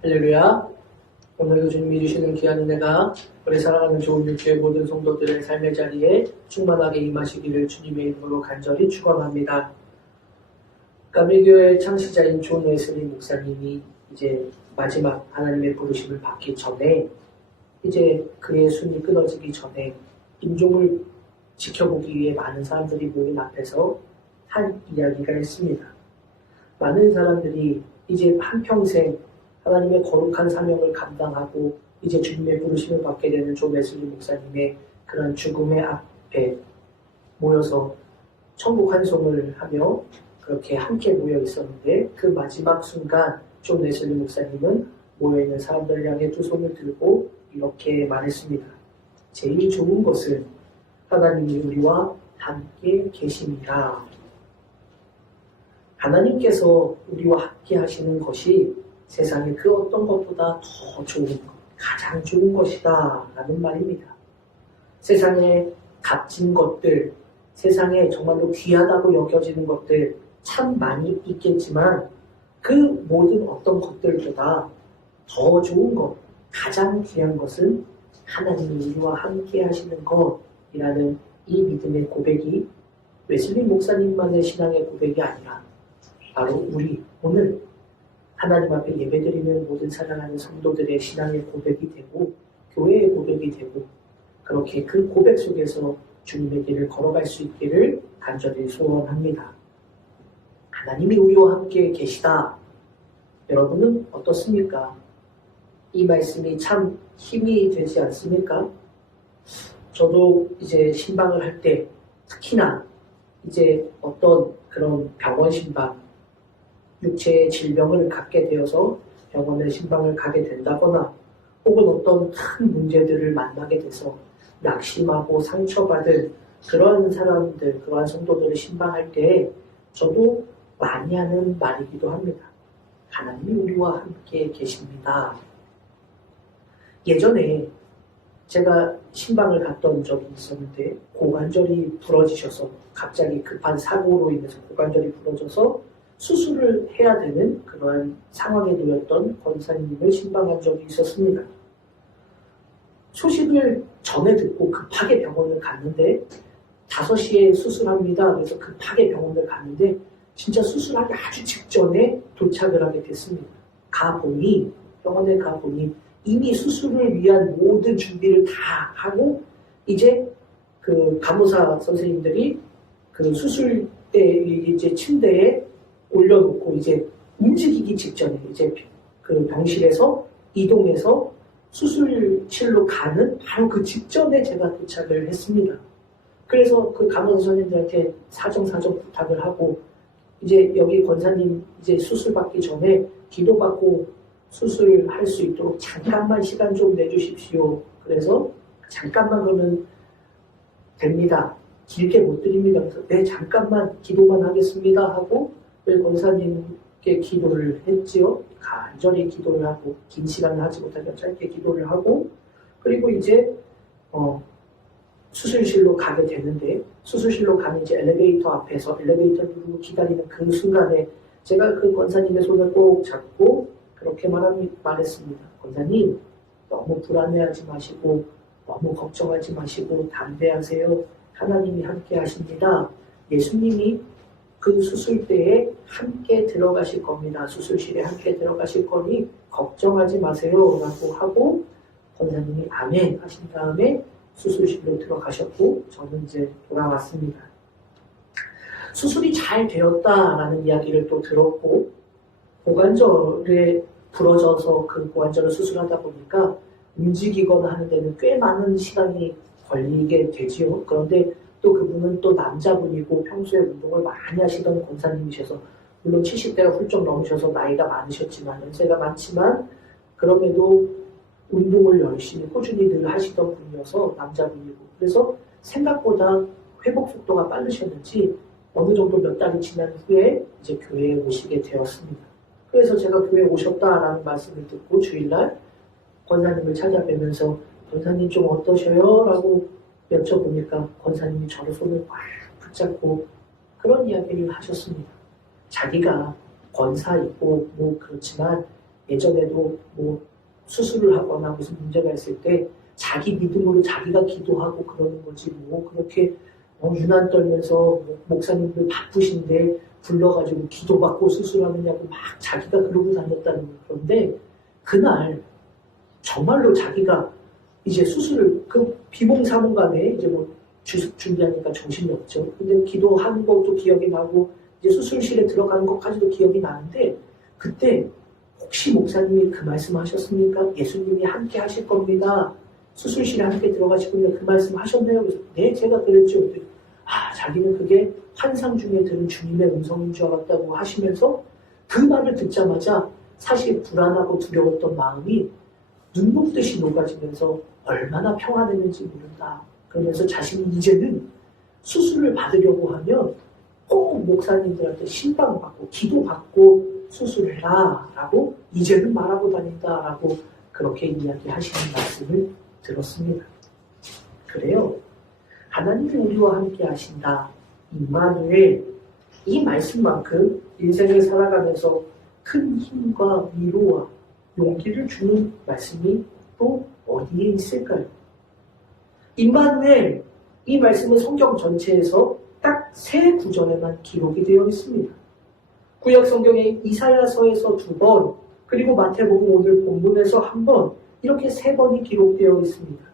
할렐루야. 오늘도 주님이 주시는 귀한 은혜가 우리 사랑하는 좋은 육주의 모든 성도들의 삶의 자리에 충만하게 임하시기를 주님의 이름으로 간절히 축원합니다. 까미교회 창시자인 존 웨슬리 목사님이 이제 마지막 하나님의 부르심을 받기 전에 이제 그의 숨이 끊어지기 전에 인종을 지켜보기 위해 많은 사람들이 모인 앞에서 한 이야기가 있습니다. 많은 사람들이 이제 한평생 하나님의 거룩한 사명을 감당하고 이제 주님의 부르심을 받게 되는 존 웨슬리 목사님의 그런 죽음의 앞에 모여서 천국 환송을 하며 그렇게 함께 모여 있었는데 그 마지막 순간 존 웨슬리 목사님은 모여있는 사람들을 향해 두 손을 들고 이렇게 말했습니다. 제일 좋은 것은 하나님이 우리와 함께 계십니다. 하나님께서 우리와 함께 하시는 것이 세상의 그 어떤 것보다 더 좋은 것, 가장 좋은 것이다 라는 말입니다. 세상에 값진 것들, 세상에 정말로 귀하다고 여겨지는 것들 참 많이 있겠지만 그 모든 어떤 것들보다 더 좋은 것, 가장 귀한 것은 하나님이 우리와 함께 하시는 것이라는 이 믿음의 고백이 웨슬리 목사님만의 신앙의 고백이 아니라 바로 우리 오늘 하나님 앞에 예배드리는 모든 사랑하는 성도들의 신앙의 고백이 되고 교회의 고백이 되고 그렇게 그 고백 속에서 주님의 길을 걸어갈 수 있기를 간절히 소원합니다. 하나님이 우리와 함께 계시다. 여러분은 어떻습니까? 이 말씀이 참 힘이 되지 않습니까? 저도 이제 신방을 할 때 특히나 이제 어떤 그런 병원 신방 육체의 질병을 갖게 되어서 병원에 신방을 가게 된다거나 혹은 어떤 큰 문제들을 만나게 돼서 낙심하고 상처받은 그런 사람들, 그러한 성도들을 신방할 때 저도 많이 하는 말이기도 합니다. 하나님이 우리와 함께 계십니다. 예전에 제가 신방을 갔던 적이 있었는데 고관절이 부러지셔서 갑자기 급한 사고로 인해서 고관절이 부러져서 수술을 해야 되는 그러한 상황에 놓였던 권사님을 신방한 적이 있었습니다. 소식을 전에 듣고 급하게 병원을 갔는데 5시에 수술합니다. 그래서 급하게 병원을 갔는데 진짜 수술하기 아주 직전에 도착을 하게 됐습니다. 가보니 병원에 가보니 이미 수술을 위한 모든 준비를 다 하고 이제 그 간호사 선생님들이 그 수술대 이제 침대에 올려놓고 이제 움직이기 직전에 이제 그 병실에서 이동해서 수술실로 가는 바로 그 직전에 제가 도착을 했습니다. 그래서 그 간호사 선생님들한테 사정사정 부탁을 하고 이제 여기 권사님 이제 수술 받기 전에 기도받고 수술할 수 있도록 잠깐만 시간 좀 내주십시오. 그래서 잠깐만 그러면 됩니다. 길게 못 드립니다. 그래서 네 잠깐만 기도만 하겠습니다 하고 권사님께 기도를 했지요. 간절히 기도를 하고 긴 시간을 하지 못하면 짧게 기도를 하고 그리고 이제 수술실로 가게 되는데 수술실로 가는 이제 엘리베이터 앞에서 엘리베이터를 누르고 기다리는 그 순간에 제가 그 권사님의 손을 꼭 잡고 그렇게 말했습니다. 권사님 너무 불안해하지 마시고 너무 걱정하지 마시고 담대하세요. 하나님이 함께 하십니다. 예수님이 그 수술대에 함께 들어가실 겁니다. 수술실에 함께 들어가실 거니 걱정하지 마세요 라고 하고 권사님이 아멘 하신 다음에 수술실로 들어가셨고 저는 이제 돌아왔습니다. 수술이 잘 되었다라는 이야기를 또 들었고 고관절에 부러져서 그 고관절을 수술하다 보니까 움직이거나 하는 데는 꽤 많은 시간이 걸리게 되지요. 그런데 또 그분은 또 남자분이고 평소에 운동을 많이 하시던 권사님이셔서 물론 70대가 훌쩍 넘으셔서 나이가 많으셨지만 연세가 많지만 그럼에도 운동을 열심히 꾸준히 늘 하시던 분이어서 남자분이고 그래서 생각보다 회복 속도가 빠르셨는지 어느 정도 몇 달이 지난 후에 이제 교회에 오시게 되었습니다. 그래서 제가 교회에 오셨다라는 말씀을 듣고 주일날 권사님을 찾아뵈면서 권사님 좀 어떠셔요? 라고 여쭤보니까 권사님이 저를 손을 꽉 붙잡고 그런 이야기를 하셨습니다. 자기가 권사이고 뭐 그렇지만 예전에도 뭐 수술을 하거나 무슨 문제가 있을 때 자기 믿음으로 자기가 기도하고 그러는 거지 뭐 그렇게 유난 떨면서 목사님들 바쁘신데 불러가지고 기도받고 수술하느냐고 막 자기가 그러고 다녔다는 거예요. 그런데 그날 정말로 자기가 이제 수술을 그 비몽사몽간에 이제 뭐 주습 준비하니까 정신이 없죠. 근데 기도하는 것도 기억이 나고 이제 수술실에 들어가는 것까지도 기억이 나는데 그때 혹시 목사님이 그 말씀하셨습니까? 예수님이 함께 하실 겁니다. 수술실에 함께 들어가시고 그 말씀 하셨나요? 그래서 네, 제가 그랬죠. 자기는 그게 환상 중에 들은 주님의 음성인 줄 알았다고 하시면서 그 말을 듣자마자 사실 불안하고 두려웠던 마음이 눈녹듯이 녹아지면서 얼마나 평안했는지 모른다. 그러면서 자신이 이제는 수술을 받으려고 하면 꼭 목사님들한테 신방받고 기도받고 수술해라 라고 이제는 말하고 다닌다 라고 그렇게 이야기하시는 말씀을 들었습니다. 그래요. 하나님이 우리와 함께 하신다. 임마누엘, 이 말씀만큼 인생을 살아가면서 큰 힘과 위로와 용기를 주는 말씀이 또 어디에 있을까요? 임마누엘, 이 말씀은 성경 전체에서 딱 3구절에만 기록이 되어 있습니다. 구약 성경의 이사야서에서 2번, 그리고 마태복음 오늘 본문에서 1번, 이렇게 3번이 기록되어 있습니다.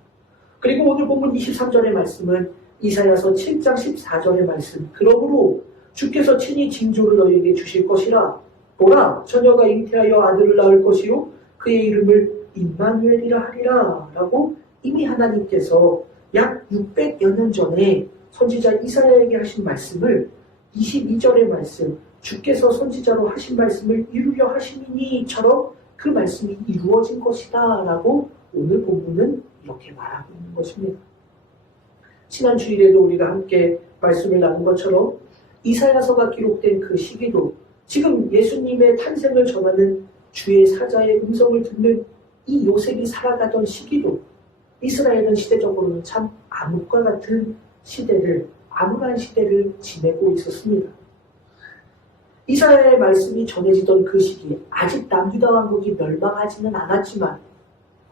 그리고 오늘 본문 23절의 말씀은 이사야서 7장 14절의 말씀. 그러므로 주께서 친히 징조를 너희에게 주실 것이라. 보라, 처녀가 잉태하여 아들을 낳을 것이요 그의 이름을 임마누엘이라 하리라. 라고 이미 하나님께서 약 600여 년 전에 선지자 이사야에게 하신 말씀을 22절의 말씀, 주께서 선지자로 하신 말씀을 이루려 하심이니처럼 그 말씀이 이루어진 것이다 라고 오늘 본문은 이렇게 말하고 있는 것입니다. 지난 주일에도 우리가 함께 말씀을 나눈 것처럼 이사야서가 기록된 그 시기도 지금 예수님의 탄생을 전하는 주의 사자의 음성을 듣는 이 요셉이 살아가던 시기도 이스라엘은 시대적으로는 참 암흑과 같은 시대를, 암울한 시대를 지내고 있었습니다. 이사야의 말씀이 전해지던 그 시기에 아직 남유다 왕국이 멸망하지는 않았지만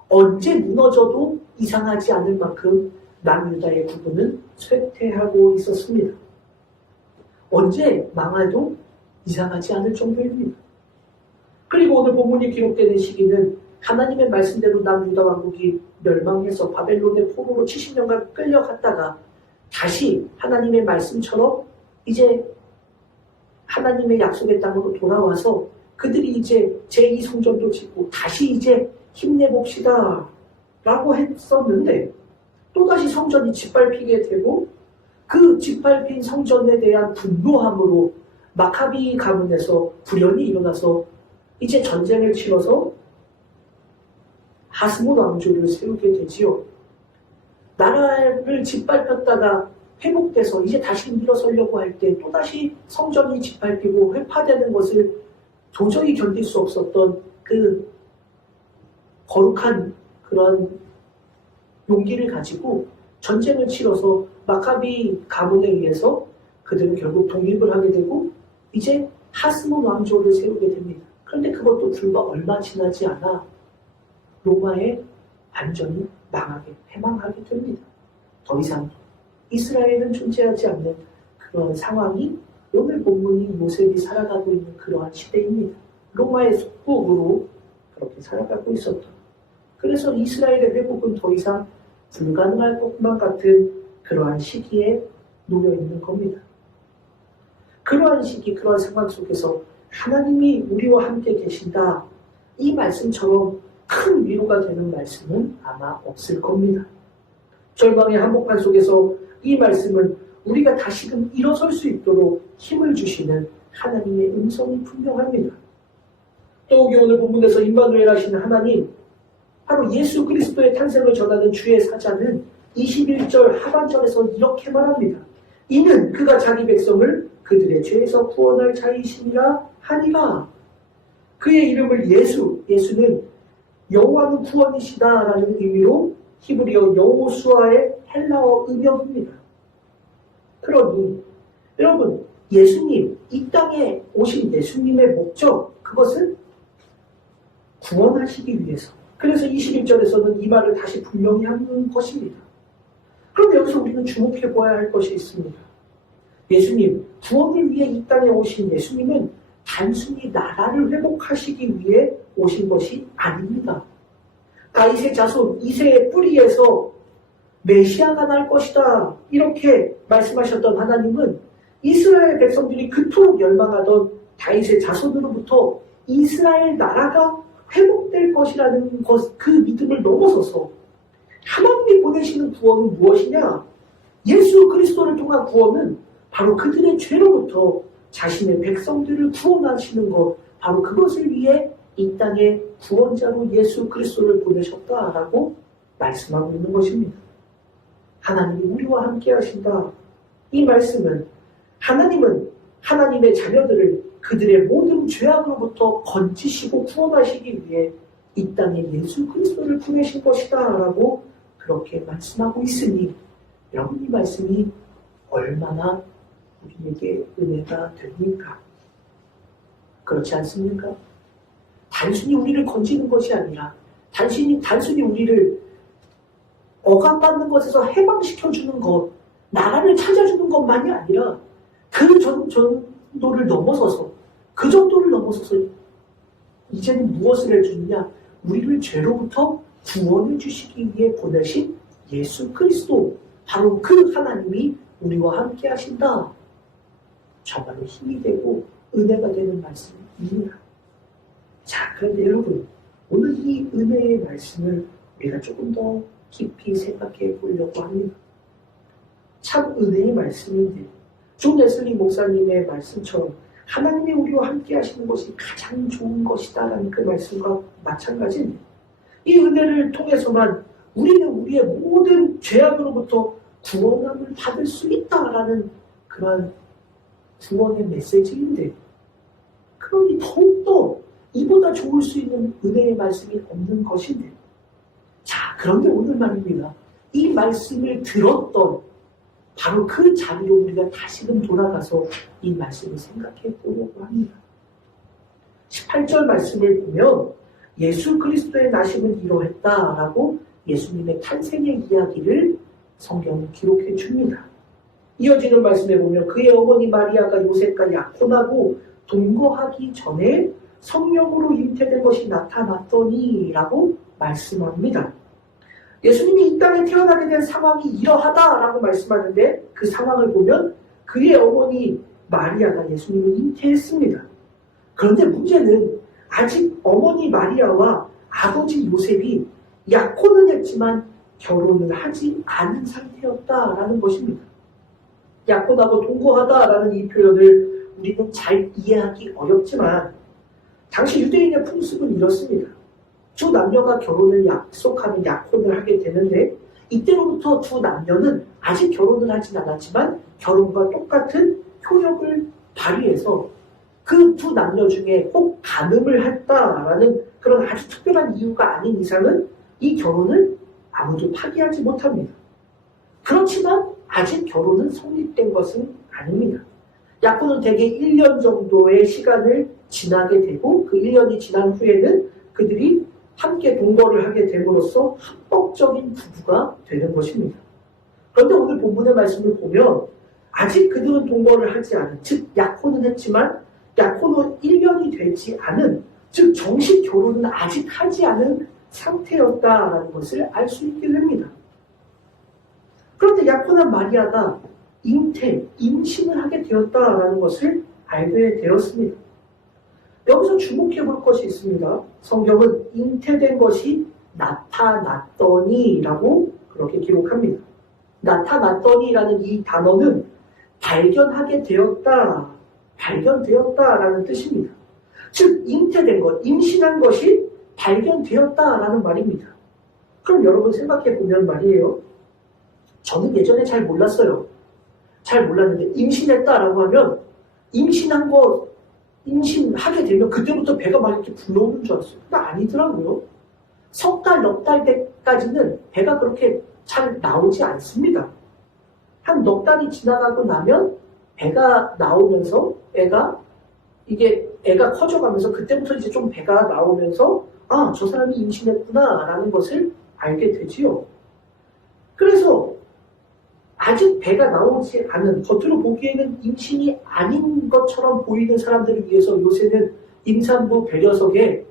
언제 무너져도 이상하지 않을 만큼 남유다의 부분은 쇠퇴하고 있었습니다. 언제 망해도 이상하지 않을 정도입니다. 그리고 오늘 본문이 기록되는 시기는 하나님의 말씀대로 남유다 왕국이 멸망해서 바벨론의 포로로 70년간 끌려갔다가 다시 하나님의 말씀처럼 이제 하나님의 약속의 땅으로 돌아와서 그들이 이제 제2성전도 짓고 다시 이제 힘내봅시다 라고 했었는데 또다시 성전이 짓밟히게 되고 그 짓밟힌 성전에 대한 분노함으로 마카비 가문에서 불연이 일어나서 이제 전쟁을 치러서 하스몬 왕조를 세우게 되지요. 나라를 짓밟혔다가 회복돼서 이제 다시 일어서려고 할 때 또다시 성전이 짓밟히고 회파되는 것을 도저히 견딜 수 없었던 그 거룩한 그런 용기를 가지고 전쟁을 치러서 마카비 가문에 의해서 그들은 결국 독립을 하게 되고 이제 하스몬 왕조를 세우게 됩니다. 그런데 그것도 불과 얼마 지나지 않아 로마에 완전히 망하게, 패망하게 됩니다. 더 이상 이스라엘은 존재하지 않는 그런 상황이 오늘 본문이 요셉이 살아가고 있는 그러한 시대입니다. 로마의 속국으로 그렇게 살아가고 있었던. 그래서 이스라엘의 회복은 더 이상 불가능할 것만 같은 그러한 시기에 놓여 있는 겁니다. 그러한 시기, 그러한 상황 속에서 하나님이 우리와 함께 계신다. 이 말씀처럼 큰 위로가 되는 말씀은 아마 없을 겁니다. 절망의 한복판 속에서 이 말씀은 우리가 다시금 일어설 수 있도록 힘을 주시는 하나님의 음성이 분명합니다. 더욱이 오늘 본문에서 임마누엘 하시는 하나님, 바로 예수 그리스도의 탄생을 전하는 주의 사자는 21절 하반절에서 이렇게 말합니다. 이는 그가 자기 백성을 그들의 죄에서 구원할 자이심이라 하니라. 그의 이름을 예수는 여호와는 구원이시다라는 의미로 히브리어 여호수아의 헬라어 음역입니다. 그러니 여러분, 예수님, 이 땅에 오신 예수님의 목적, 그것은 구원하시기 위해서. 그래서 21절에서는 이 말을 다시 분명히 하는 것입니다. 그런데 여기서 우리는 주목해 보아야 할 것이 있습니다. 예수님, 구원을 위해 이 땅에 오신 예수님은 단순히 나라를 회복하시기 위해 오신 것이 아닙니다. 다윗의 자손 이새의 뿌리에서 메시아가 날 것이다, 이렇게 말씀하셨던 하나님은 이스라엘 백성들이 그토록 열망하던 다윗의 자손으로부터 이스라엘 나라가 회복될 것이라는 그 믿음을 넘어서서 하나님이 보내시는 구원은 무엇이냐? 예수 그리스도를 통한 구원은 바로 그들의 죄로부터 자신의 백성들을 구원하시는 것, 바로 그것을 위해 이 땅에 구원자로 예수 그리스도를 보내셨다라고 말씀하고 있는 것입니다. 하나님이 우리와 함께 하신다. 이 말씀은 하나님은 하나님의 자녀들을 그들의 모든 죄악으로부터 건지시고 구원하시기 위해 이 땅에 예수 그리스도를 보내신 것이다 라고 그렇게 말씀하고 있으니, 여러분, 이 말씀이 얼마나 우리에게 은혜가 됩니까? 그렇지 않습니까? 단순히 우리를 건지는 것이 아니라 단순히 우리를 억압받는 것에서 해방시켜주는 것, 나라를 찾아주는 것만이 아니라 그 정도를 넘어서서 이제는 무엇을 해주느냐? 우리를 죄로부터 구원해 주시기 위해 보내신 예수 그리스도, 바로 그 하나님이 우리와 함께 하신다. 정말로 힘이 되고 은혜가 되는 말씀입니다. 자, 그런데 여러분, 오늘 이 은혜의 말씀을 우리가 조금 더 깊이 생각해 보려고 합니다. 참 은혜의 말씀인데, 존 웨슬리 목사님의 말씀처럼 하나님이 우리와 함께 하시는 것이 가장 좋은 것이다라는 그 말씀과 마찬가지입니다. 이 은혜를 통해서만 우리는 우리의 모든 죄악으로부터 구원함을 받을 수 있다라는 그런 구원의 메시지인데, 그러니 더욱더 이보다 좋을 수 있는 은혜의 말씀이 없는 것인데, 자, 그런데 오늘 말입니다. 이 말씀을 들었던 바로 그 자리로 우리가 다시금 돌아가서 이 말씀을 생각해 보려고 합니다. 18절 말씀을 보면 예수 그리스도의 나심은 이러했다라고 예수님의 탄생의 이야기를 성경은 기록해 줍니다. 이어지는 말씀에 보면 그의 어머니 마리아가 요셉과 약혼하고 동거하기 전에 성령으로 잉태된 것이 나타났더니 라고 말씀합니다. 예수님이 이 땅에 태어나게 된 상황이 이러하다라고 말씀하는데, 그 상황을 보면 그의 어머니 마리아가 예수님을 잉태했습니다. 그런데 문제는 아직 어머니 마리아와 아버지 요셉이 약혼은 했지만 결혼을 하지 않은 상태였다라는 것입니다. 약혼하고 동거하다라는 이 표현을 우리는 잘 이해하기 어렵지만, 당시 유대인의 풍습은 이렇습니다. 두 남녀가 결혼을 약속하면 약혼을 하게 되는데, 이때로부터 두 남녀는 아직 결혼을 하진 않았지만 결혼과 똑같은 효력을 발휘해서 그 두 남녀 중에 꼭 간음을 했다라는 그런 아주 특별한 이유가 아닌 이상은 이 결혼을 아무도 파기하지 못합니다. 그렇지만 아직 결혼은 성립된 것은 아닙니다. 약혼은 대개 1년 정도의 시간을 지나게 되고, 그 1년이 지난 후에는 그들이 함께 동거를 하게 됨으로써 합법적인 부부가 되는 것입니다. 그런데 오늘 본문의 말씀을 보면 아직 그들은 동거를 하지 않은, 즉 약혼은 했지만 약혼은 1년이 되지 않은, 즉 정식 결혼은 아직 하지 않은 상태였다라는 것을 알 수 있게 됩니다. 그런데 약혼한 마리아가 임신을 하게 되었다라는 것을 알게 되었습니다. 여기서 주목해 볼 것이 있습니다. 성경은 잉태된 것이 나타났더니라고 그렇게 기록합니다. 나타났더니라는 이 단어는 발견하게 되었다, 발견되었다라는 뜻입니다. 즉 잉태된 것, 임신한 것이 발견되었다라는 말입니다. 그럼 여러분 생각해 보면 말이에요. 저는 예전에 잘 몰랐어요. 잘 몰랐는데 임신했다라고 하면 임신하게 되면 그때부터 배가 막 이렇게 불러오는 줄 알았어요. 근데 아니더라고요. 석 달, 넉 달 때까지는 배가 그렇게 잘 나오지 않습니다. 한 넉 달이 지나가고 나면 배가 나오면서 애가 커져가면서 그때부터 이제 좀 배가 나오면서 아, 저 사람이 임신했구나 라는 것을 알게 되지요. 그래서 아직 배가 나오지 않은, 겉으로 보기에는 임신이 아닌 것처럼 보이는 사람들을 위해서 요새는 임산부 배려석에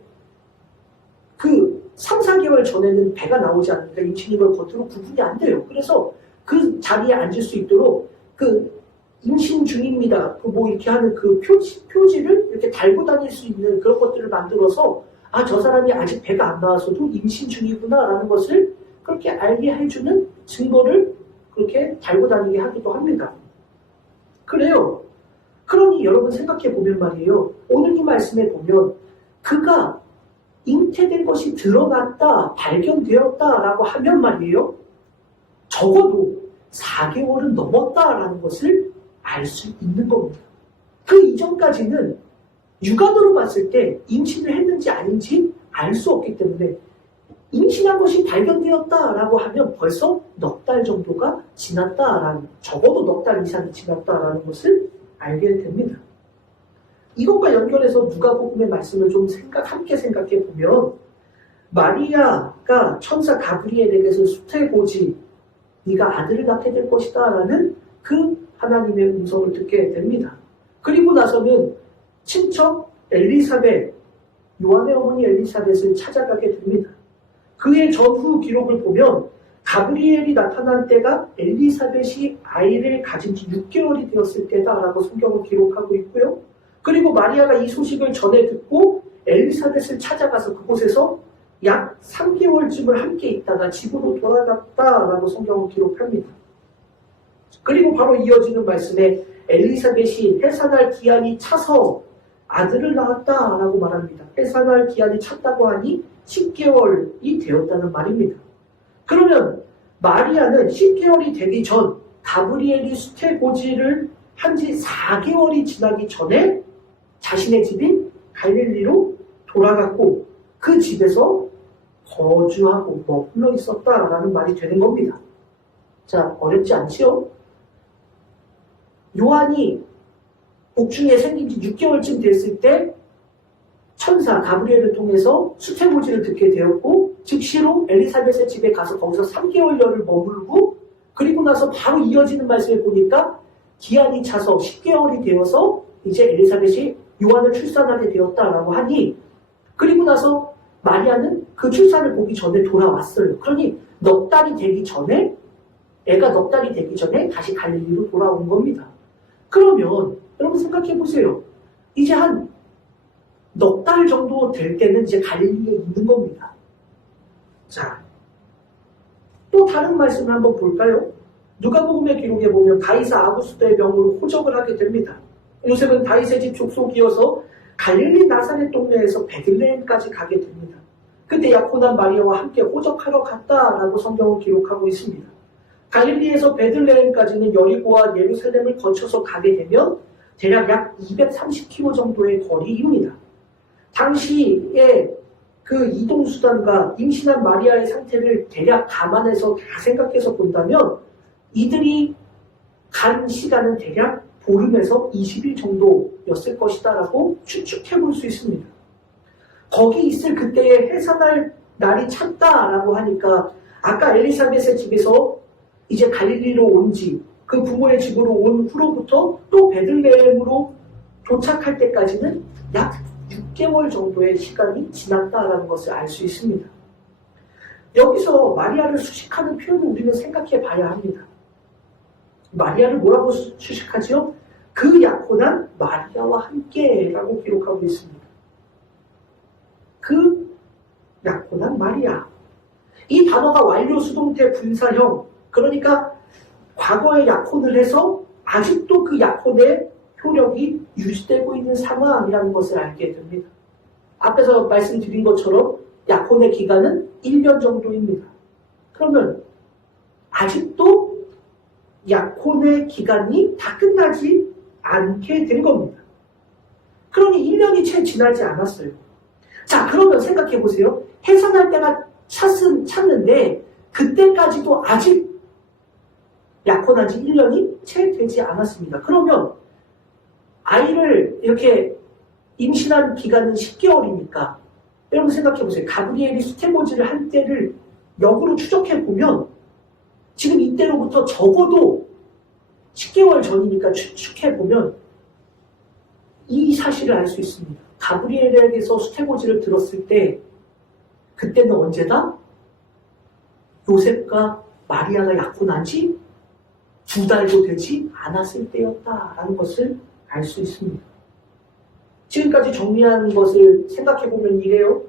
그 3, 4개월 전에는 배가 나오지 않으니까 임신인 걸 겉으로 구분이 안 돼요. 그래서 그 자리에 앉을 수 있도록 그 임신 중입니다. 그 뭐 이렇게 하는 그 표지를 이렇게 달고 다닐 수 있는 그런 것들을 만들어서 아, 저 사람이 아직 배가 안 나와서도 임신 중이구나 라는 것을 그렇게 알게 해주는 증거를 그렇게 달고 다니게 하기도 합니다. 그래요. 그러니 여러분 생각해 보면 말이에요. 오늘 이 말씀에 보면 그가 잉태된 것이 드러났다, 발견되었다라고 하면 말이에요. 적어도 4개월은 넘었다라는 것을 알 수 있는 겁니다. 그 이전까지는 육안으로 봤을 때 임신을 했는지 아닌지 알 수 없기 때문에 임신한 것이 발견되었다라고 하면 벌써 넉 달 정도가 지났다라는, 적어도 넉 달 이상이 지났다라는 것을 알게 됩니다. 이것과 연결해서 누가복음의 말씀을 좀 함께 생각해 보면 마리아가 천사 가브리엘에게서 수태고지 네가 아들을 낳게 될 것이다 라는 그 하나님의 음성을 듣게 됩니다. 그리고 나서는 친척 엘리사벳, 요한의 어머니 엘리사벳을 찾아가게 됩니다. 그의 전후 기록을 보면 가브리엘이 나타난 때가 엘리사벳이 아이를 가진 지 6개월이 되었을 때다라고 성경을 기록하고 있고요. 그리고 마리아가 이 소식을 전해 듣고 엘리사벳을 찾아가서 그곳에서 약 3개월쯤을 함께 있다가 집으로 돌아갔다라고 성경을 기록합니다. 그리고 바로 이어지는 말씀에 엘리사벳이 해산할 기한이 차서 아들을 낳았다라고 말합니다. 해산할 기한이 찼다고 하니 10개월이 되었다는 말입니다. 그러면 마리아는 10개월이 되기 전 가브리엘이 수태고지를 한 지 4개월이 지나기 전에 자신의 집인 갈릴리로 돌아갔고 그 집에서 거주하고 머물러 있었다라는 말이 되는 겁니다. 자, 어렵지 않지요? 요한이 복중에 생긴 지 6개월쯤 됐을 때 천사 가브리엘을 통해서 수태고지를 듣게 되었고 즉시로 엘리사벳의 집에 가서 거기서 3개월여를 머물고 그리고 나서 바로 이어지는 말씀을 보니까 기한이 차서 10개월이 되어서 이제 엘리사벳이 요한을 출산하게 되었다라고 하니 그리고 나서 마리아는 그 출산을 보기 전에 돌아왔어요. 그러니 넉 달이 되기 전에 애가 넉 달이 되기 전에 다시 갈릴리로 돌아온 겁니다. 그러면 여러분 생각해 보세요. 이제 한 넉 달 정도 될 때는 이제 갈릴리에 있는 겁니다. 자, 또 다른 말씀을 한번 볼까요? 누가복음의 기록에 보면 가이사 아구스도의 병으로 호적을 하게 됩니다. 요셉은 다윗의 집 족속이어서 갈릴리 나사렛 동네에서 베들레헴까지 가게 됩니다. 그때 약혼한 마리아와 함께 호적하러 갔다라고 성경은 기록하고 있습니다. 갈릴리에서 베들레헴까지는 여리고와 예루살렘을 거쳐서 가게 되면 대략 약 230km 정도의 거리입니다. 당시에 그 이동수단과 임신한 마리아의 상태를 대략 감안해서 다 생각해서 본다면 이들이 간 시간은 대략 보름에서 20일 정도였을 것이다 라고 추측해 볼 수 있습니다. 거기 있을 그때에 해산할 날이 찼다라고 하니까 아까 엘리사벳의 집에서 이제 갈릴리로 온 지, 그 부모의 집으로 온 후로부터 또 베들레헴으로 도착할 때까지는 약 6개월 정도의 시간이 지났다라는 것을 알 수 있습니다. 여기서 마리아를 수식하는 표현을 우리는 생각해 봐야 합니다. 마리아를 뭐라고 수식하지요? 그 약혼한 마리아와 함께라고 기록하고 있습니다. 그 약혼한 마리아. 이 단어가 완료 수동태 분사형, 그러니까 과거에 약혼을 해서 아직도 그 약혼의 효력이 유지되고 있는 상황이라는 것을 알게 됩니다. 앞에서 말씀드린 것처럼 약혼의 기간은 1년 정도입니다. 그러면 아직도 약혼의 기간이 다 끝나지 않게 된 겁니다. 그러니 1년이 채 지나지 않았어요. 자, 그러면 생각해 보세요. 해산할 때가 찼는데 그때까지도 아직 약혼한 지 1년이 채 되지 않았습니다. 그러면 아이를 이렇게 임신한 기간은 10개월이니까 여러분 생각해보세요. 가브리엘이 수태고지를 한 때를 역으로 추적해보면 지금 이때로부터 적어도 10개월 전이니까 추측해보면 이 사실을 알 수 있습니다. 가브리엘에게서 수태고지를 들었을 때 그때는 언제다? 요셉과 마리아가 약혼 한지 2달도 되지 않았을 때였다라는 것을 알 수 있습니다. 지금까지 정리한 것을 생각해보면 이래요.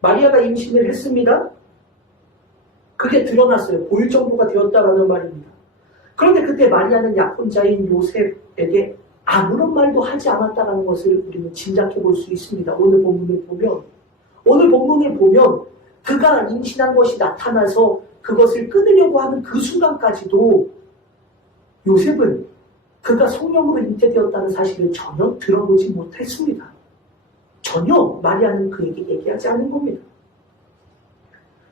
마리아가 임신을 했습니다. 그게 드러났어요. 보일 정도가 되었다라는 말입니다. 그런데 그때 마리아는 약혼자인 요셉에게 아무런 말도 하지 않았다는 것을 우리는 짐작해 볼 수 있습니다. 오늘 본문을 보면 그가 임신한 것이 나타나서 그것을 끊으려고 하는 그 순간까지도 요셉은 그가 성령으로 잉태되었다는 사실을 전혀 들어보지 못했습니다. 전혀 마리아는 그에게 얘기하지 않은 겁니다.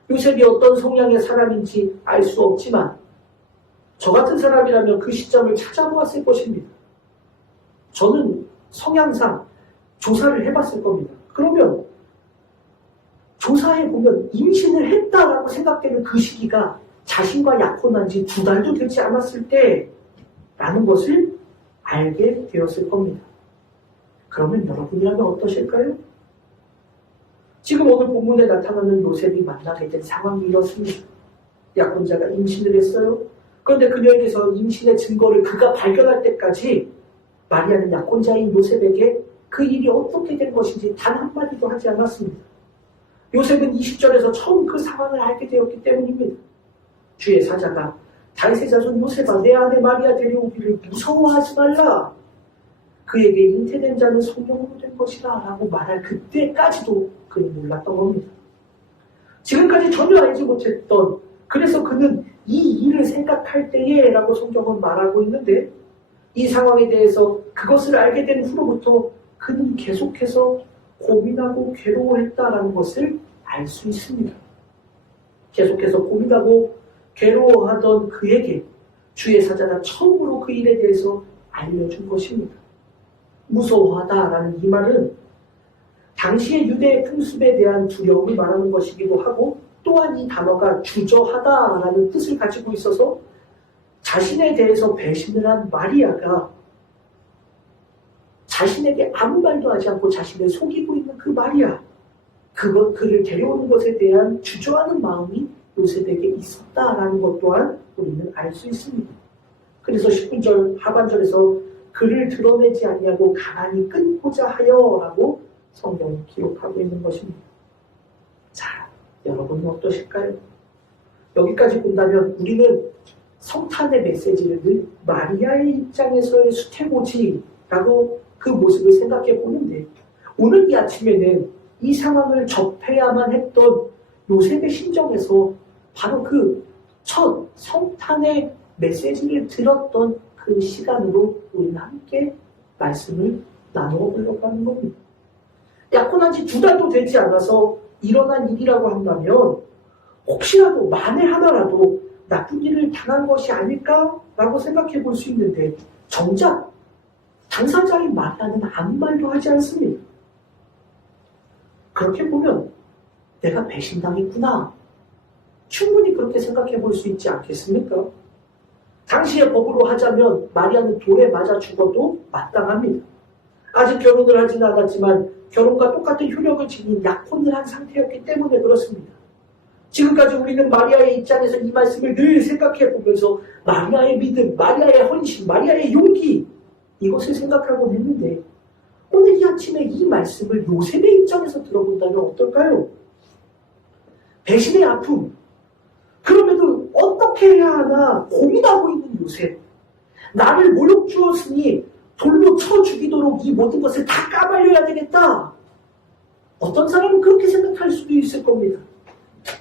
요셉이 어떤 성향의 사람인지 알 수 없지만 저 같은 사람이라면 그 시점을 찾아보았을 것입니다. 저는 성향상 조사를 해봤을 겁니다. 그러면 조사해보면 임신을 했다라고 생각되는 그 시기가 자신과 약혼한 지 2달도 되지 않았을 때라는 것을 알게 되었을 겁니다. 그러면 여러분이라면 어떠실까요? 지금 오늘 본문에 나타나는 요셉이 만나게 된 상황이 이렇습니다. 약혼자가 임신을 했어요. 그런데 그녀에게서 임신의 증거를 그가 발견할 때까지 마리아는 약혼자인 요셉에게 그 일이 어떻게 된 것인지 단 한마디도 하지 않았습니다. 요셉은 20절에서 처음 그 상황을 알게 되었기 때문입니다. 주의 사자가 다윗의 자손 요셉아 내 아내 마리아 데려오기를 무서워하지 말라. 그에게 잉태된 자는 성령으로 된 것이라 라고 말할 그때까지도 그는 몰랐던 겁니다. 지금까지 전혀 알지 못했던, 그래서 그는 이 일을 생각할 때에 라고 성경은 말하고 있는데 이 상황에 대해서 그것을 알게 된 후로부터 그는 계속해서 고민하고 괴로워했다라는 것을 알 수 있습니다. 계속해서 고민하고 괴로워하던 그에게 주의 사자가 처음으로 그 일에 대해서 알려준 것입니다. 무서워하다라는 이 말은 당시의 유대의 풍습에 대한 두려움을 말하는 것이기도 하고 또한 이 단어가 주저하다라는 뜻을 가지고 있어서 자신에 대해서 배신을 한 마리아가 자신에게 아무 말도 하지 않고 자신을 속이고 있는 그 마리아, 그를 데려오는 것에 대한 주저하는 마음이 요셉에게 있었다라는 것 또한 우리는 알 수 있습니다. 그래서 10절 하반절에서 그를 드러내지 아니하고 가만히 끊고자 하여라고 성경이 기록하고 있는 것입니다. 자, 여러분은 어떠실까요? 여기까지 본다면 우리는 성탄의 메시지를 늘 마리아의 입장에서의 수태고지라고 그 모습을 생각해 보는데 오늘 이 아침에는 이 상황을 접해야만 했던 요셉의 심정에서 바로 그 첫 성탄의 메시지를 들었던 그 시간으로 우리는 함께 말씀을 나누어 보려고 하는 겁니다. 약혼한 지 2달도 되지 않아서 일어난 일이라고 한다면 혹시라도 만에 하나라도 나쁜 일을 당한 것이 아닐까라고 생각해 볼 수 있는데 정작 당사자인 마리아는 아무 말도 하지 않습니다. 그렇게 보면 내가 배신당했구나. 충분히 그렇게 생각해 볼 수 있지 않겠습니까? 당시의 법으로 하자면 마리아는 돌에 맞아 죽어도 마땅합니다. 아직 결혼을 하지는 않았지만 결혼과 똑같은 효력을 지닌 약혼을 한 상태였기 때문에 그렇습니다. 지금까지 우리는 마리아의 입장에서 이 말씀을 늘 생각해 보면서 마리아의 믿음, 마리아의 헌신, 마리아의 용기 이것을 생각하곤 했는데 오늘 이 아침에 이 말씀을 요셉의 입장에서 들어본다면 어떨까요? 배신의 아픔, 그럼에도 어떻게 해야 하나 고민하고 있는 요셉, 나를 모욕 주었으니 돌로 쳐 죽이도록 이 모든 것을 다 까발려야 되겠다. 어떤 사람은 그렇게 생각할 수도 있을 겁니다.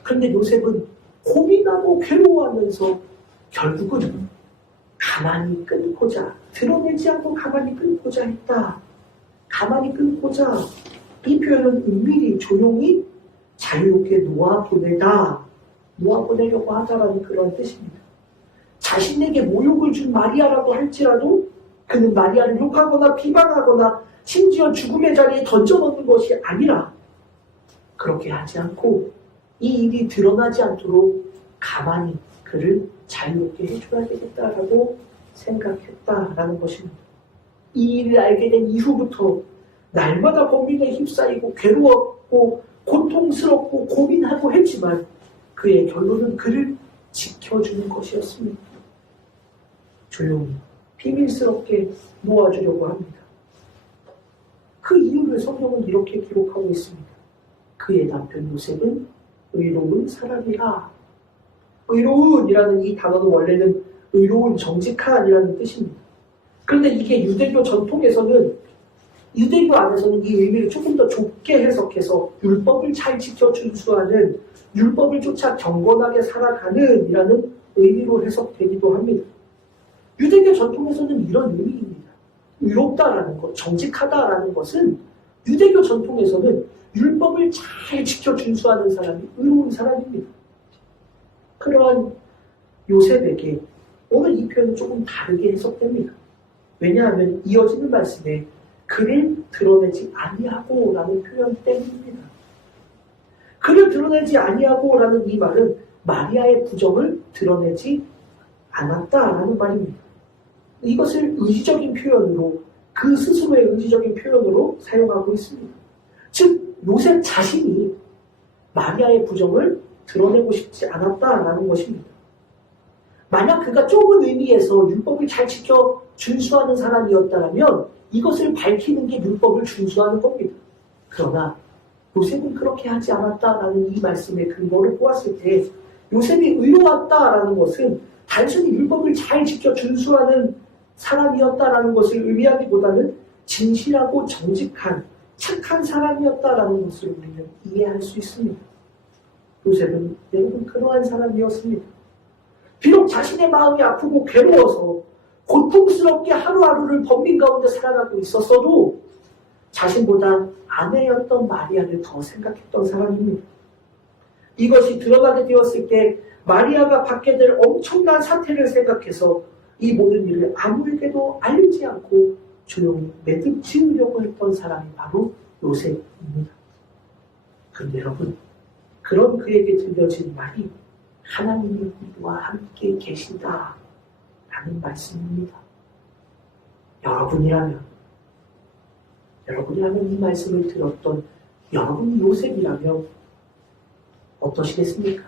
그런데 요셉은 고민하고 괴로워하면서 결국은 가만히 끊고자, 드러내지 않고 가만히 끊고자 했다. 가만히 끊고자, 이 표현은 은밀히 조용히 자유롭게 놓아보내려고 하다라는 그런 뜻입니다. 자신에게 모욕을 준 마리아라고 할지라도 그는 마리아를 욕하거나 비방하거나 심지어 죽음의 자리에 던져놓는 것이 아니라 그렇게 하지 않고 이 일이 드러나지 않도록 가만히 그를 자유롭게 해줘야 되겠다라고 생각했다라는 것입니다. 이 일을 알게 된 이후부터 날마다 고민에 휩싸이고 괴로웠고 고통스럽고 고민하고 했지만 그의 결론은 그를 지켜주는 것이었습니다. 조용히 비밀스럽게 놓아주려고 합니다. 그 이유를 성경은 이렇게 기록하고 있습니다. 그의 남편 요셉은 의로운 사람이라. 의로운이라는 이 단어는 원래는 의로운, 정직한이라는 뜻입니다. 그런데 이게 유대교 전통에서는, 유대교 안에서는 이 의미를 조금 더 좁게 해석해서 율법을 잘 지켜 준수하는, 율법을 쫓아 경건하게 살아가는 이라는 의미로 해석되기도 합니다. 유대교 전통에서는 이런 의미입니다. 의롭다라는 것, 정직하다라는 것은 유대교 전통에서는 율법을 잘 지켜 준수하는 사람이 의로운 사람입니다. 그러한 요셉에게 오늘 이 표현은 조금 다르게 해석됩니다. 왜냐하면 이어지는 말씀에 그를 드러내지 아니하고 라는 표현 때문입니다. 그를 드러내지 아니하고 라는 이 말은 마리아의 부정을 드러내지 않았다라는 말입니다. 이것을 의지적인 표현으로, 그 스스로의 의지적인 표현으로 사용하고 있습니다. 즉 요셉 자신이 마리아의 부정을 드러내고 싶지 않았다라는 것입니다. 만약 그가 좁은 의미에서 율법을 잘 지켜 준수하는 사람이었다면 이것을 밝히는 게 율법을 준수하는 겁니다. 그러나 요셉은 그렇게 하지 않았다라는 이 말씀의 근거를 보았을 때 요셉이 의로웠다라는 것은 단순히 율법을 잘 지켜 준수하는 사람이었다라는 것을 의미하기보다는 진실하고 정직한 착한 사람이었다라는 것을 우리는 이해할 수 있습니다. 요셉은 여러분 그러한 사람이었습니다. 비록 자신의 마음이 아프고 괴로워서 고통스럽게 하루하루를 번민 가운데 살아가고 있었어도 자신보다 아내였던 마리아를 더 생각했던 사람입니다. 이것이 드러나게 되었을 때 마리아가 받게 될 엄청난 사태를 생각해서 이 모든 일을 아무에게도 알리지 않고 조용히 매듭 지으려고 했던 사람이 바로 요셉입니다. 그런데 여러분, 그런 그에게 들려진 말이 하나님이 우리와 함께 계신다 라는 말씀입니다. 여러분이라면 이 말씀을 들었던 여러분이 요셉이라면 어떠시겠습니까?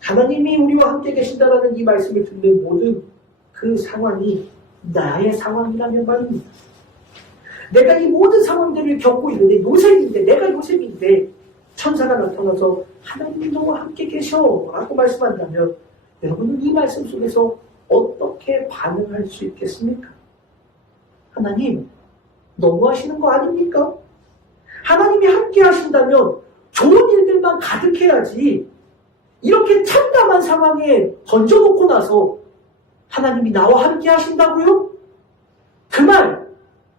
하나님이 우리와 함께 계신다라는 이 말씀을 듣는 모든 그 상황이 나의 상황이라면 말입니다. 내가 이 모든 상황들을 겪고 있는데 내가 요셉인데 천사가 나타나서 하나님이 너와 함께 계셔 라고 말씀한다면 여러분은 이 말씀 속에서 어떻게 반응할 수 있겠습니까? 하나님 너무하시는 거 아닙니까? 하나님이 함께 하신다면 좋은 일들만 가득해야지 이렇게 참담한 상황에 던져놓고 나서 하나님이 나와 함께 하신다고요? 그 말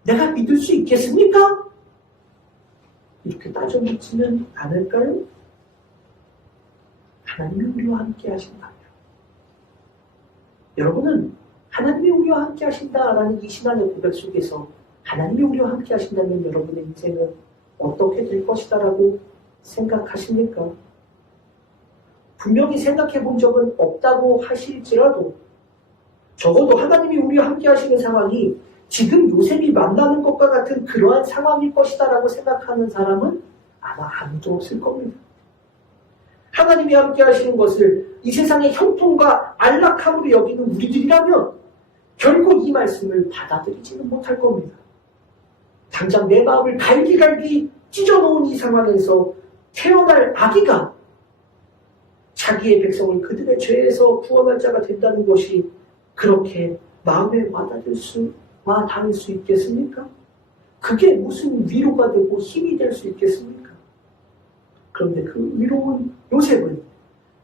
내가 믿을 수 있겠습니까? 이렇게 따져 묻지는 않을까요? 하나님이 우리와 함께 하신다면 여러분은 하나님이 우리와 함께 하신다라는 이 신앙의 고백 속에서 하나님이 우리와 함께 하신다면 여러분의 인생은 어떻게 될 것이다라고 생각하십니까? 분명히 생각해 본 적은 없다고 하실지라도 적어도 하나님이 우리와 함께 하시는 상황이 지금 요셉이 만나는 것과 같은 그러한 상황일 것이다라고 생각하는 사람은 아마 아무도 없을 겁니다. 하나님이 함께 하시는 것을 이 세상의 형통과 안락함으로 여기는 우리들이라면 결국 이 말씀을 받아들이지는 못할 겁니다. 당장 내 마음을 갈기갈기 찢어놓은 이 상황에서 태어날 아기가 자기의 백성을 그들의 죄에서 구원할 자가 된다는 것이 그렇게 마음에 와닿을 수 있겠습니까? 그게 무슨 위로가 되고 힘이 될 수 있겠습니까? 그런데 그 의로운 요셉은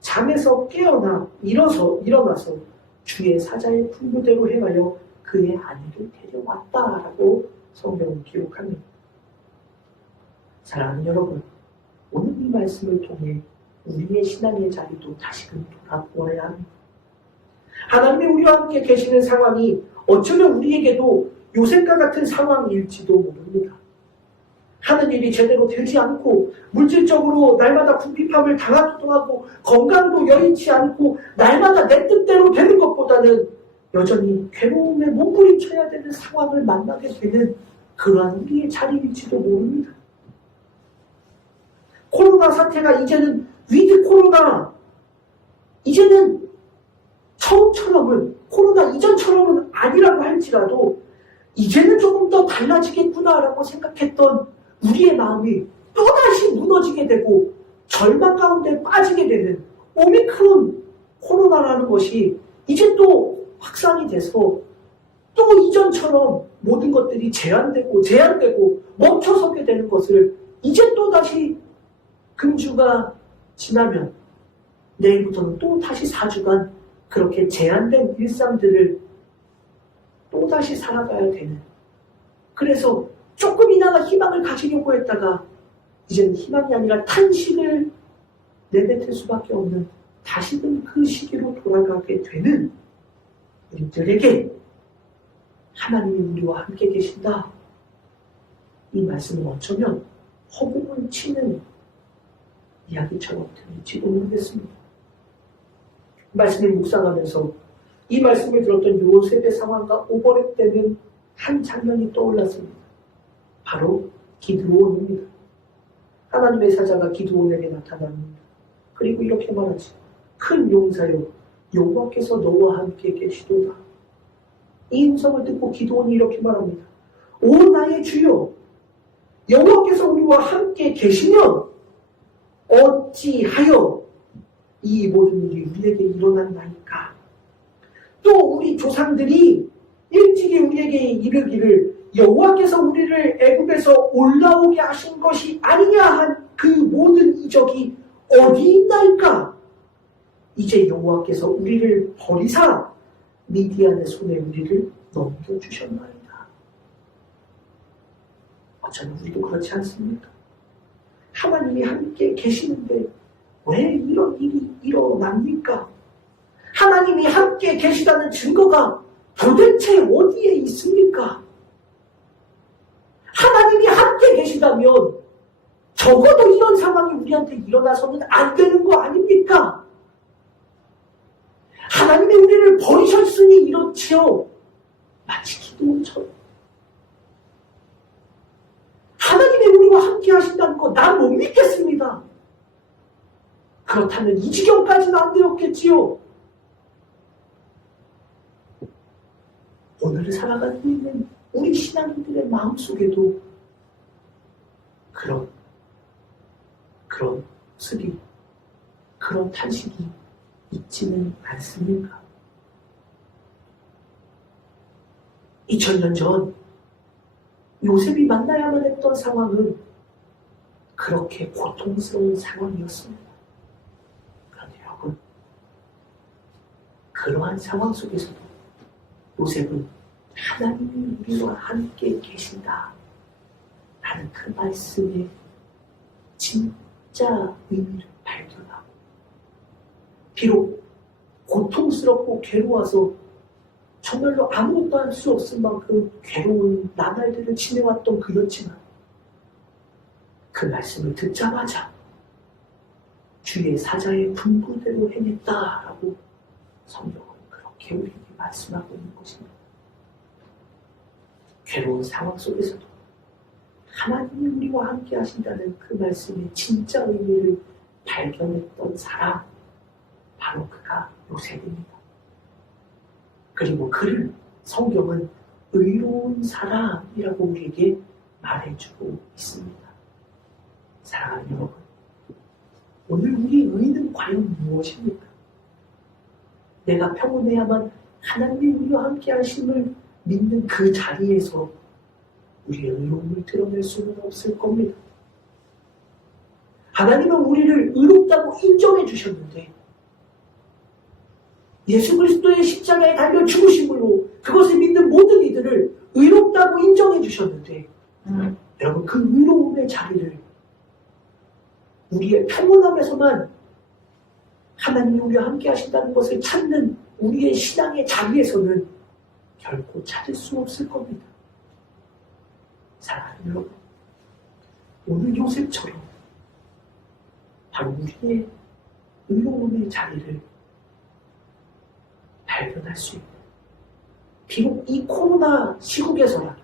잠에서 깨어나 일어나서 주의 사자의 풍부대로 행하여 그의 아내를 데려왔다라고 성경은 기록합니다. 사랑하는 여러분, 오늘 이 말씀을 통해 우리의 신앙의 자리도 다시금 돌아보아야 합니다. 하나님이 우리와 함께 계시는 상황이 어쩌면 우리에게도 요셉과 같은 상황일지도 모릅니다. 하는 일이 제대로 되지 않고 물질적으로 날마다 궁핍함을 당하기도 하고 건강도 여의치 않고 날마다 내 뜻대로 되는 것보다는 여전히 괴로움에 몸부림쳐야 되는 상황을 만나게 되는 그러한 우리의 자리일지도 모릅니다. 코로나 사태가 이제는 위드 코로나, 이제는 처음처럼은 코로나 이전처럼은 아니라고 할지라도 이제는 조금 더 달라지겠구나라고 생각했던 우리의 마음이 또다시 무너지게 되고 절망 가운데 빠지게 되는 오미크론 코로나라는 것이 이제 또 확산이 돼서 또 이전처럼 모든 것들이 제한되고 멈춰서게 되는 것을 이제 또다시 금주가 지나면 내일부터는 또 다시 4주간 그렇게 제한된 일상들을 또다시 살아가야 되는, 그래서 조금이나마 희망을 가지려고 했다가 이제는 희망이 아니라 탄식을 내뱉을 수밖에 없는 다시금 그 시기로 돌아가게 되는 우리들에게 하나님이 우리와 함께 계신다, 이 말씀은 어쩌면 허공을 치는 이야기처럼 들릴지도 모르겠습니다. 말씀을 묵상하면서 이 말씀을 들었던 요셉의 상황과 오버랩되는 한 장면이 떠올랐습니다. 바로 기드온입니다. 하나님의 사자가 기드온에게 나타납니다. 그리고 이렇게 말하지. 큰 용사여, 여호와께서 너와 함께 계시도다. 이 음성을 듣고 기드온이 이렇게 말합니다. 오 나의 주여, 여호와께서 우리와 함께 계시면 어찌하여 이 모든 일이 우리에게 일어났나이까. 또 우리 조상들이 일찍이 우리에게 이르기를 여호와께서 우리를 애굽에서 올라오게 하신 것이 아니냐 한 그 모든 이적이 어디 있나이까. 이제 여호와께서 우리를 버리사 미디안의 손에 우리를 넘겨주셨나이다. 어쩌면 우리도 그렇지 않습니까? 하나님이 함께 계시는데 왜 이런 일이 일어납니까? 하나님이 함께 계시다는 증거가 도대체 어디에 있습니까? 하나님이 함께 계시다면 적어도 이런 상황이 우리한테 일어나서는 안 되는 거 아닙니까? 하나님이 우리를 버리셨으니 이렇지요. 마치 기도처럼. 하나님이 우리와 함께 하신다는 거 난 못 믿겠습니다. 그렇다면 이 지경까지는 안 되었겠지요. 오늘을 살아가고 있는 우리 신앙인들의 마음속에도 그런 모습이, 그런 탄식이 있지는 않습니까? 2000년 전 요셉이 만나야만 했던 상황은 그렇게 고통스러운 상황이었습니다. 그런데 여러분, 그러한 상황 속에서도 요셉은 하나님이 우리와 함께 계신다 라는 그 말씀의 진짜 의미를 발견하고, 비록 고통스럽고 괴로워서 정말로 아무것도 할 수 없을 만큼 괴로운 나날들을 지내왔던 그였지만 그 말씀을 듣자마자 주의 사자의 분부대로 행했다라고 성경은 그렇게 우리에게 말씀하고 있는 것입니다. 괴로운 상황 속에서도 하나님이 우리와 함께 하신다는 그 말씀의 진짜 의미를 발견했던 사람, 바로 그가 요셉입니다. 그리고 그를 성경은 의로운 사람이라고 우리에게 말해주고 있습니다. 사랑하는 여러분, 오늘 우리 의는 과연 무엇입니까? 내가 평온해야만 하나님이 우리와 함께 하심을 믿는 그 자리에서 우리의 의로움을 드러낼 수는 없을 겁니다. 하나님은 우리를 의롭다고 인정해 주셨는데 예수 그리스도의 십자가에 달려 죽으심으로 그것을 믿는 모든 이들을 의롭다고 인정해 주셨는데 여러분, 그 의로움의 자리를 우리의 평온함에서만 하나님이 우리와 함께 하신다는 것을 찾는 우리의 신앙의 자리에서는 결코 찾을 수 없을 겁니다. 사랑하는 여러분, 오늘 요셉처럼 바로 우리의 의로움의 자리를 발견할 수 있는, 비록 이 코로나 시국에서라도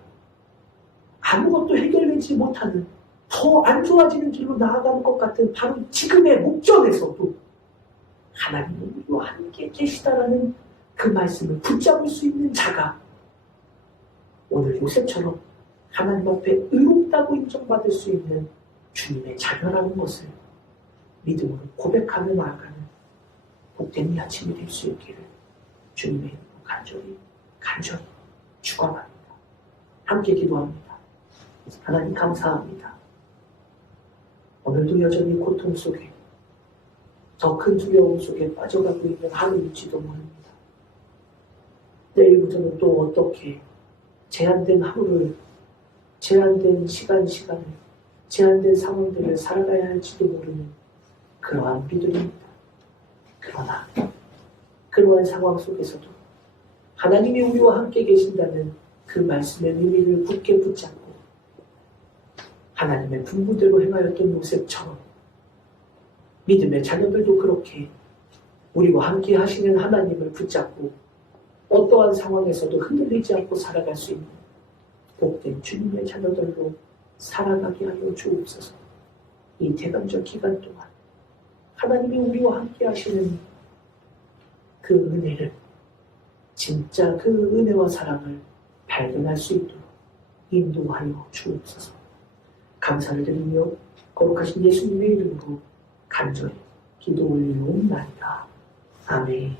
아무것도 해결되지 못하는 더 안 좋아지는 길로 나아가는 것 같은 바로 지금의 목전에서도 하나님은 우리와 함께 계시다라는 그 말씀을 붙잡을 수 있는 자가 오늘 요셉처럼 하나님 앞에 의롭다고 인정받을 수 있는 주님의 자녀라는 것을 믿음으로 고백하며 나아가는 복된 이 아침이 될 수 있기를 주님의 이름으로 간절히 축원합니다. 함께 기도합니다. 하나님 감사합니다. 오늘도 여전히 고통 속에 더 큰 두려움 속에 빠져가고 있는 하루일지도 모릅니다. 내일부터는 또 어떻게 제한된 하루를, 제한된 시간을, 제한된 상황들을 살아가야 할지도 모르는 그러한 비들입니다. 그러나 그러한 상황 속에서도 하나님이 우리와 함께 계신다는 그 말씀의 의미를 굳게 붙잡고 하나님의 분부대로 행하였던 요셉처럼 믿음의 자녀들도 그렇게 우리와 함께 하시는 하나님을 붙잡고 어떠한 상황에서도 흔들리지 않고 살아갈 수 있는 복된 주님의 자녀들로 살아가게 하여 주옵소서. 이 대감절 기간 동안 하나님이 우리와 함께 하시는 그 은혜를, 진짜 그 은혜와 사랑을 발견할 수 있도록 인도하여 주옵소서. 감사를 드리며 거룩하신 예수님의 이름으로 간절히 기도 올리옵나이다. 아멘.